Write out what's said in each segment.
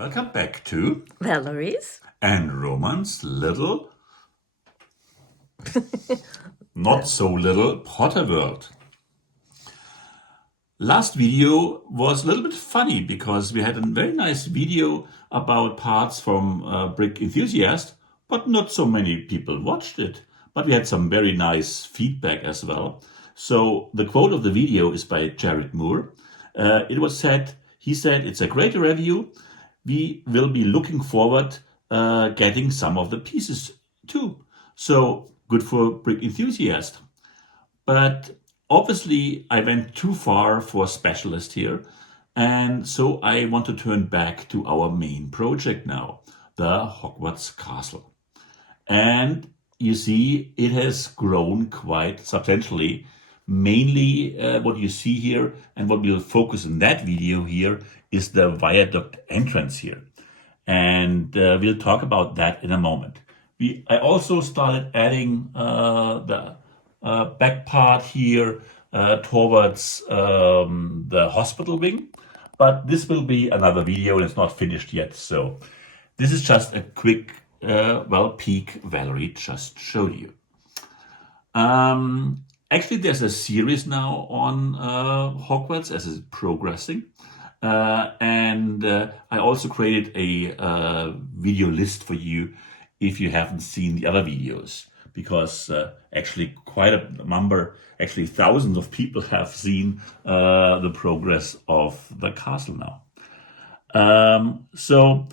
Welcome back to Valerie's and Roman's little, not so little Potterworld. Last video was a little bit funny because we had a very nice video about parts from Brick Enthusiast, but not so many people watched it. But we had some very nice feedback as well. So the quote of the video is by Jared Moore. He said, it's a great review. We will be looking forward getting some of the pieces too. So good for Brick Enthusiast. But obviously I went too far for a specialist here. And so I want to turn back to our main project now, the Hogwarts Castle. And you see, it has grown quite substantially. Mainly what you see here and what we'll focus in that video here is the Viaduct Entrance here. And we'll talk about that in a moment. I also started adding the back part here towards the hospital wing. But this will be another video and it's not finished yet. So this is just a quick, peek Valerie just showed you. Actually, there's a series now on Hogwarts as it's progressing. And I also created a video list for you if you haven't seen the other videos. Because actually quite a number, actually thousands of people have seen the progress of the castle now. So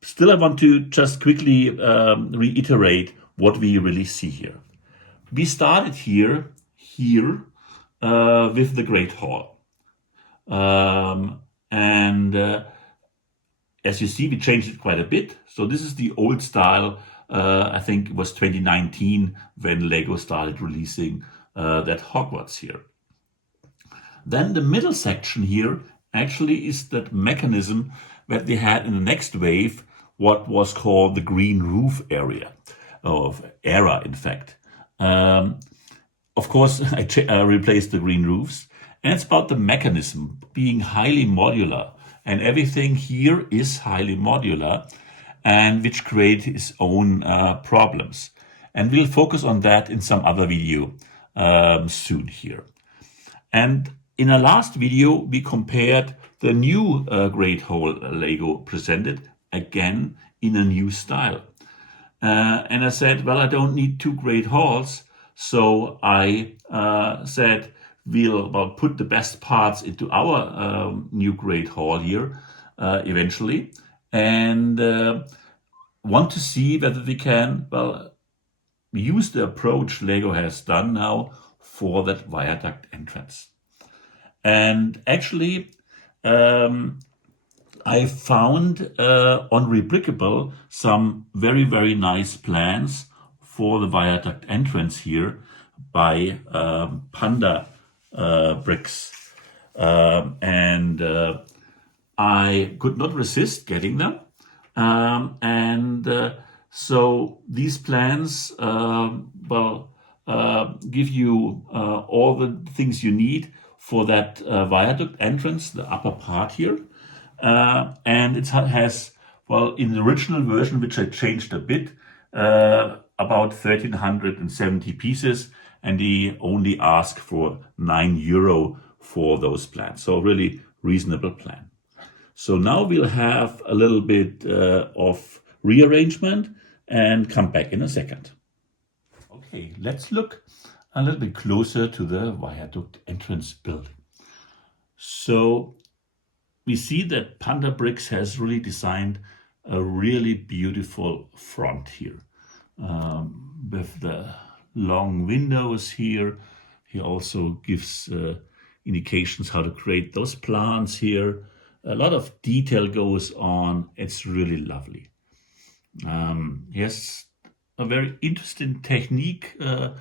still I want to just quickly reiterate what we really see here. We started here with the Great Hall. As you see, we changed it quite a bit. So this is the old style. I think it was 2019 when Lego started releasing that Hogwarts here. Then the middle section here actually is that mechanism that they had in the next wave, what was called the green roof area, in fact. Of course, I replaced the green roofs, and it's about the mechanism being highly modular, and everything here is highly modular, and which create its own problems. And we'll focus on that in some other video soon here. And in our last video, we compared the new Great Hall Lego presented again in a new style. And I said, well, I don't need two Great Halls. So I said, we'll put the best parts into our new Great Hall here eventually. And want to see whether we can, use the approach Lego has done now for that Viaduct Entrance. And actually, I found on Rebrickable some very, very nice plans for the Viaduct Entrance here by Pandabrickable. I could not resist getting them. So these plans give you all the things you need for that Viaduct Entrance, the upper part here. And it has, in the original version, which I changed a bit, about 1,370 pieces, and he only asked for €9 for those plans. So really reasonable plan. So now we'll have a little bit of rearrangement and come back in a second. Okay, let's look a little bit closer to the Viaduct Entrance building. So we see that Pandabrickable has really designed a really beautiful front here with the long windows here. He also gives indications how to create those plants here. A lot of detail goes on. It's really lovely. He has a very interesting technique, a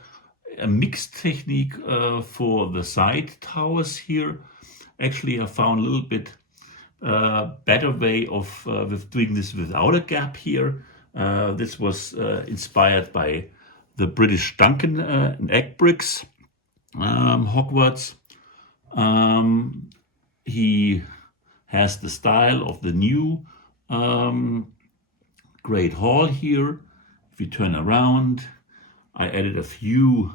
mixed technique for the side towers here. Actually, I found a little bit better way of with doing this without a gap here. This was inspired by the British Duncan and Egg Bricks Hogwarts. He has the style of the new Great hall here. If you turn around, I added a few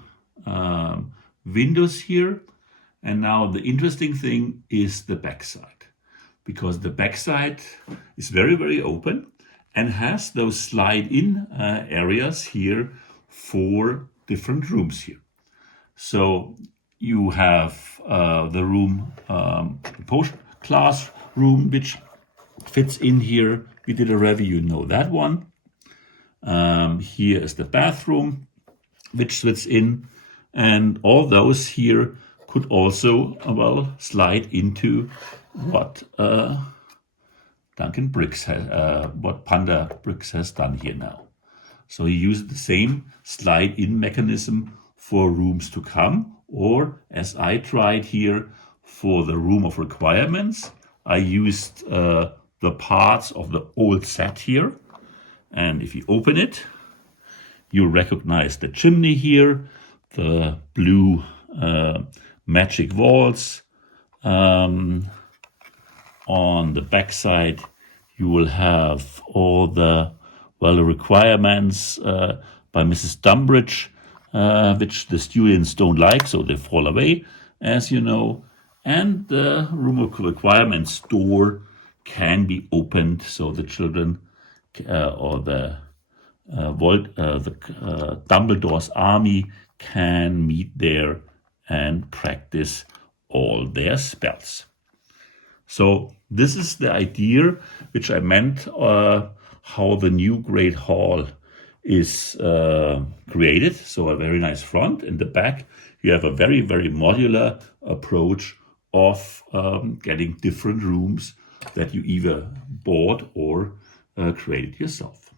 windows here. And now the interesting thing is the backside, because the backside is very, very open and has those slide-in areas here for different rooms here. So you have the room, post classroom, which fits in here. We did a review, you know that one. Here is the bathroom, which fits in, and all those here could also, well, slide into what Duncan Bricks has, what Pandabricks has done here now. So he used the same slide-in mechanism for rooms to come, or as I tried here for the room of requirements, I used the parts of the old set here. And if you open it, you recognize the chimney here, the blue magic walls. On the backside, you will have all the, well, the requirements by Mrs. Dumbridge, which the students don't like, so they fall away, as you know. And the room of requirements door can be opened, so the children or the Dumbledore's army can meet there and practice all their spells. So this is the idea which I meant how the new Great Hall is created. So a very nice front. In the back, you have a very, very modular approach of getting different rooms that you either bought or created yourself.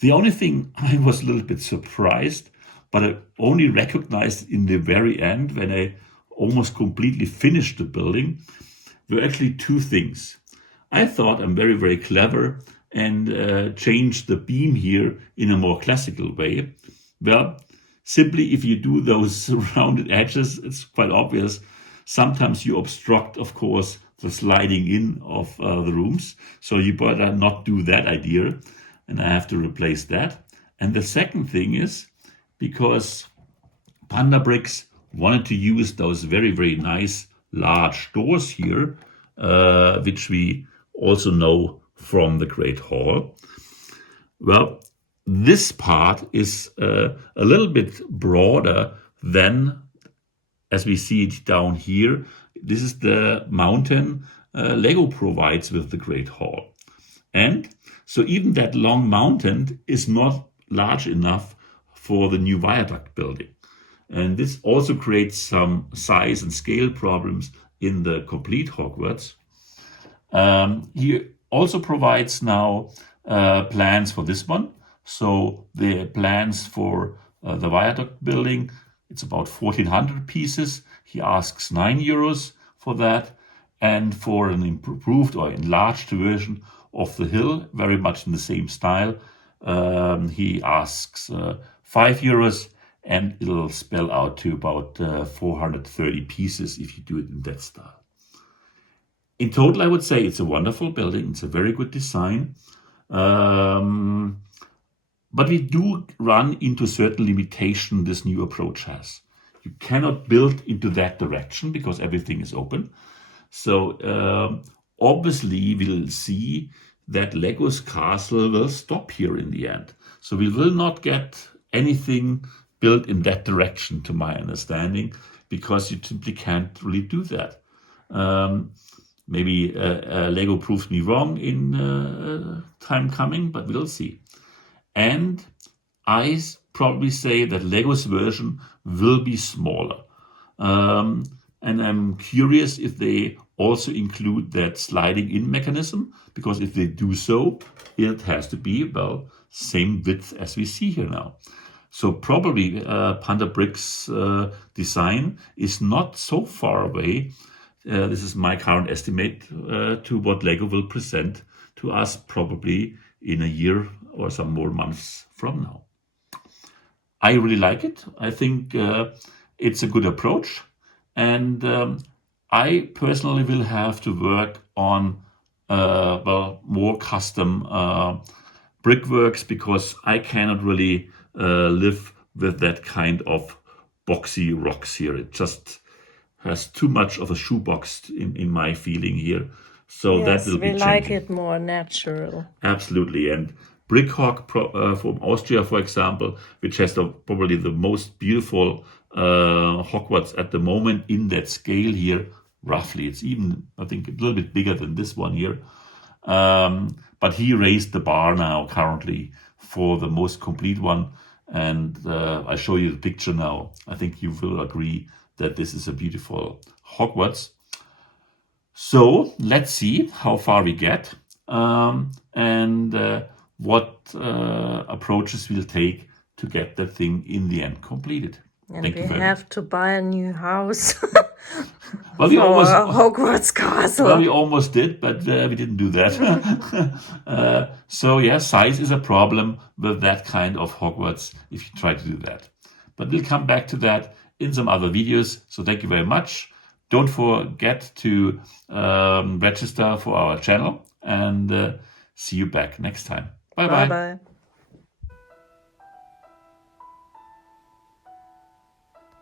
The only thing I was a little bit surprised, but I only recognized in the very end when I almost completely finished the building, were actually two things. I thought I'm very, very clever and changed the beam here in a more classical way. Well, simply if you do those rounded edges, it's quite obvious. Sometimes you obstruct, of course, the sliding in of the rooms. So you better not do that idea. And I have to replace that. And the second thing is, because Pandabricks wanted to use those very, very nice large doors here, which we also know from the Great Hall. Well, this part is a little bit broader than, as we see it down here. This is the mountain Lego provides with the Great Hall. And so even that long mountain is not large enough for the new viaduct building. And this also creates some size and scale problems in the complete Hogwarts. He also provides now plans for this one. So the plans for the viaduct building, it's about 1,400 pieces. He asks €9 for that. And for an improved or enlarged version of the hill, very much in the same style, he asks €5, and it'll spell out to about 430 pieces if you do it in that style. In total, I would say it's a wonderful building. It's a very good design. But we do run into certain limitation this new approach has. You cannot build into that direction because everything is open. So obviously we'll see that Lego's castle will stop here in the end. So we will not get anything built in that direction, to my understanding, because you simply can't really do that. Maybe Lego proves me wrong in time coming, but we'll see. And I probably say that Lego's version will be smaller. And I'm curious if they also include that sliding in mechanism, because if they do so, it has to be, well, same width as we see here now. So probably Pandabricks design is not so far away. This is my current estimate to what Lego will present to us probably in a year or some more months from now. I really like it. I think it's a good approach. And I personally will have to work on more custom brickworks, because I cannot really live with that kind of boxy rocks here. It just has too much of a shoebox in my feeling here. So that will be changing. We like it more natural. Absolutely. And Brick Hog from Austria, for example, which has probably the most beautiful Hogwarts at the moment in that scale here, roughly. It's even, I think, a little bit bigger than this one here. But he raised the bar now currently for the most complete one. And I show you the picture now. I think you will agree that this is a beautiful Hogwarts. So let's see how far we get, and what approaches we'll take to get that thing in the end completed. And we have to buy a new house well, for Hogwarts Castle. Well, we almost did, but we didn't do that. So yeah, size is a problem with that kind of Hogwarts if you try to do that. But we'll come back to that in some other videos. So thank you very much. Don't forget to register for our channel, and see you back next time. Bye-bye. Bye-bye.